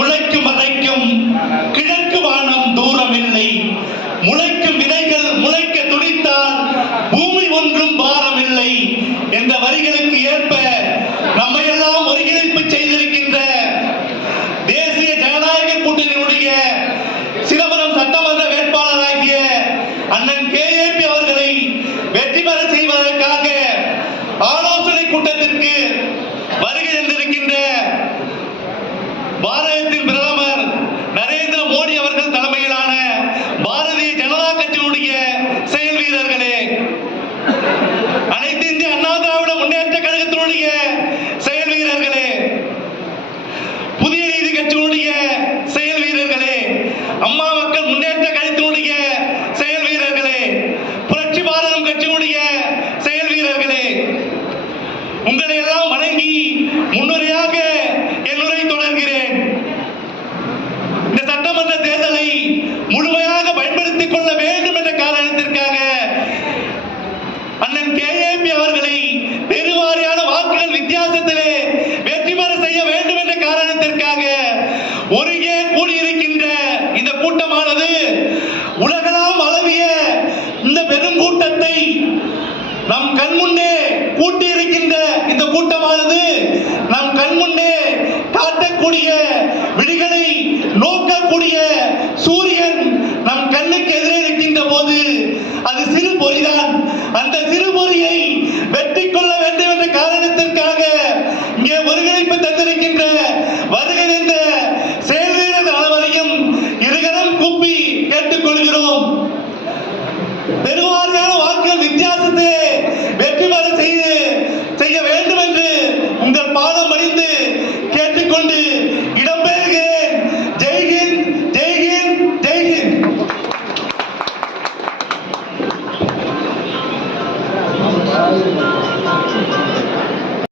முளைக்கும் வரைக்கும் கிழக்கு வானம் தூரமில்லை. முளைக்கும் விதைகள் முளைக்க துடித்தால் பூமி ஒன்றும் பாரமில்லை என்ற வரிகளுக்கு ஏற்ப நம்மை எல்லாம் ஒருங்கிணைப்பு செய்திருக்கின்ற தேசிய ஜனநாயக கூட்டணியுடைய சிதம்பரம் சட்டமன்ற வேட்பாளராகிய அண்ணன் KAP அவர்களை வெற்றி பெற செய்வதற்காக ஆலோசனை கூட்டத்திற்கு வருகை தந்திருக்கின்ற பாரதத்தின் பிரதமர் நரேந்திர மோடி அவர்கள் தலைமையிலான பாரதிய ஜனதா கட்சியினுடைய செயல் வீரர்களே, அனைத்து இந்திய அண்ணா திராவிட முன்னேற்ற கழகத்தினுடைய செயல் வீரர்களே, புதிய நீதி கட்சியினுடைய செயல் வீரர்களே, அம்மா மக்கள் முன்னேற்ற கழகத்தினுடைய செயல் வீரர்களே, புரட்சி பாரதம் கட்சியினுடைய செயல் வீரர்களே, உங்களை எல்லாம் வணங்கி முன்னுரையாக என் உரை தொடர்கிறேன். இந்த சட்டமன்ற தேர்தலை முழுமையாக பயன்படுத்திக் கொள்ள வேண்டும் என்ற காரணத்திற்காக அண்ணன் KAP அவர்களை பெருவாரியான வாக்குகள் வித்தியாசத்திலே வெற்றி பெற செய்ய வேண்டும் என்ற காரணத்திற்காக ஒருங்கே கூடியிருக்கின்ற இந்த கூட்டமானது உலகளாம் அளவிய இந்த பெரும் கூட்டத்தை நம் கண்முன்னே கூட்டியிருக்கின்ற இந்த கூட்டமானது நம் கண்முன்னே காட்டக்கூடிய